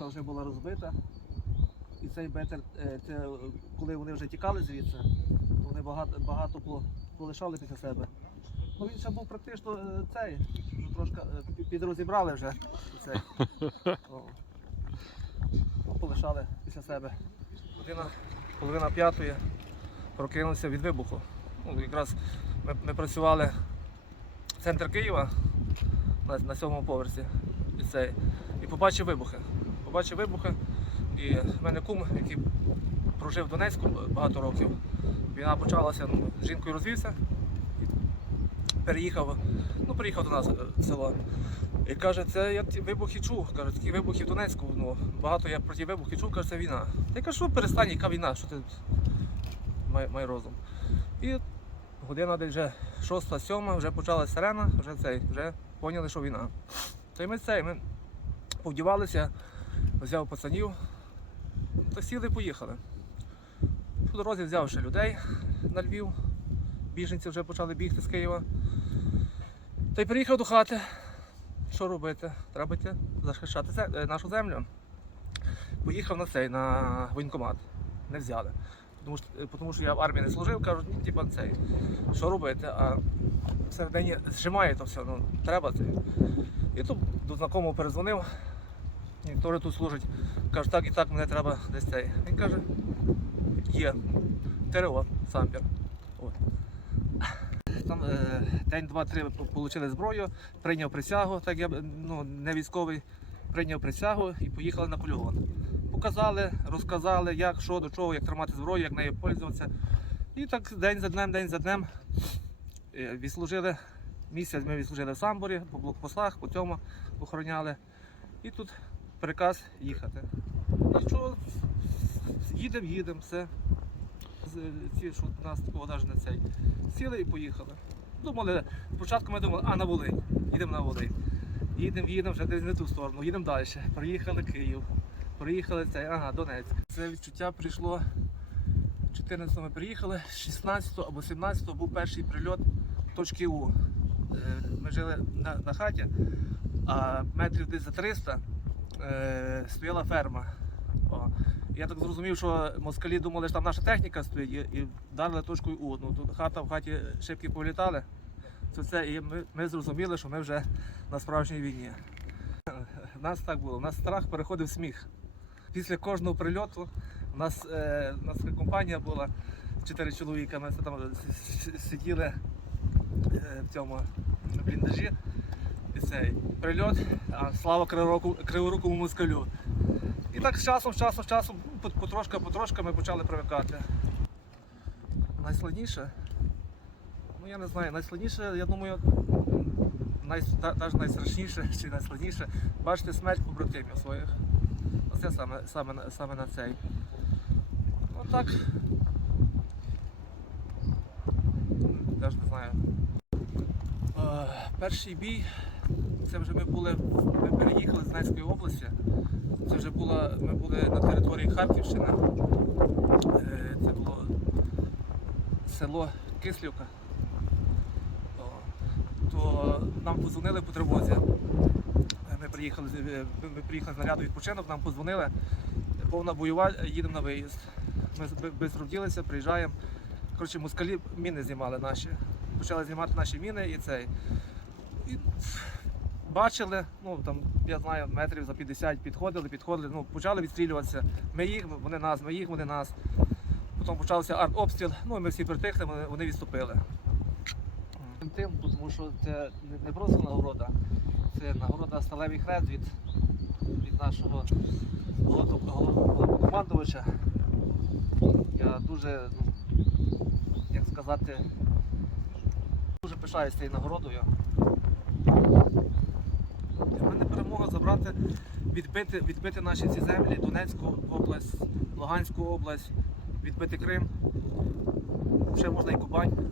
вже була розбита. І цей бетер, е, це, коли вони вже тікали звідси, то вони багато, багато полишали після себе. Ну він ще був практично е, цей, ну, трошки е, підрозібрали вже цей. О. Ну, полишали після себе. Година, половина п'ятої прокинувся від вибуху. Ну, якраз ми, ми працювали центр Києва на, на сьомому поверсі. І, цей, і побачив вибухи. Побачив вибухи. І в мене кум, який прожив в Донецьку багато років. Війна почалася, ну, з жінкою розвівся. Переїхав, ну, приїхав до нас е, в село. І каже, це я ті вибухи чув. Каже, такі вибухи в Донецьку. Ну, багато я про ті вибухи чув, каже, це війна. Та я кажу, що перестань, яка війна, що ти май, май розум. І година десь вже шоста, сьома, вже почалася сирена, вже цей, вже поняли, що війна. То й ми цей, ми повдівалися, взяв пацанів, та сіли і поїхали. По дорозі взяв ще людей на Львів. Біженці вже почали бігти з Києва. Та й приїхав до хати. Що робити? Треба захищати е, нашу землю. Поїхав на цей, на воєнкомат. Не взяли. Тому що, е, тому що я в армії не служив, кажуть, ну, типа цей. Що робити? А всередині зжимає то все, ну треба це. І тут до знакомого перезвонив. І теж тут служить. Каже, так і так мене треба десь цей. Він каже, є. ТРО, сампір. От. Там е, день, два, три отримали зброю, прийняв присягу, так я ну, не військовий, прийняв присягу і поїхали на полігон. Показали, розказали, як, що, до чого, як тримати зброю, як нею пользуватися. І так день за днем, день за днем е, відслужили. Місяць ми відслужили в самборі, по блокпостах, по цьому охороняли. І тут приказ їхати. І що, їдемо, їдемо, все. Ці, що нас такого навіть не цей. Сіли і поїхали. Думали, спочатку ми думали, а на Волинь, їдемо на Волинь. Їдемо, їдемо вже десь не ту сторону, їдемо далі. Приїхали Київ, приїхали цей, ага, Донецьк. Це відчуття прийшло 14 ми приїхали, 16 або 17 був перший прильот точки У. Е, Ми жили на, на хаті, а метрів десь за 300 е, стояла ферма. О. Я так зрозумів, що москалі думали, що там наша техніка стоїть і, і вдарили точкою У. Ну, тут хата в хаті шибки повлітали. Це все, і ми, ми зрозуміли, що ми вже на справжній війні. У нас так було, у нас страх переходив в сміх. Після кожного прильоту у нас, е, у нас компанія була, чотири чоловіка, ми там с- сиділи е, в цьому бліндажі. Цей прильот, слава криворукому москалю. І так з часом, з часом, з часом, ну, пот- потрошка, потрошка ми почали привикати. Найскладніше? Ну я не знаю, найскладніше, я думаю, най, навіть найстрашніше чи найскладніше бачити смерть побратимів своїх. Оце саме, саме, на- саме на цей. Ну так. Теж не знаю. Е, перший бій, це вже ми були, ми переїхали з Донецької області. Це вже була, ми були на території Харківщини. Е, Це було село Кислівка. То нам подзвонили по тривозі. Ми приїхали, е, ми приїхали з наряду відпочинок, нам подзвонили. Повна бойова, їдемо на виїзд. Ми без приїжджаємо. Коротше, москалі міни знімали наші. Почали знімати наші міни і цей. Бачили, ну там, я знаю, метрів за 50 підходили, підходили, ну, почали відстрілюватися. Ми їх, вони нас, ми їх, вони нас. Потім почався артобстріл, ну і ми всі притихли, вони, відступили. Тим, тому що це не- просто нагорода, це нагорода сталевий хрест від, від нашого головнокомандувача. Я дуже, ну, як сказати, дуже пишаюся цією нагородою. Для мене перемога забрати, відбити, відбити наші ці землі, Донецьку область, Луганську область, відбити Крим. Ще можна і Кубань.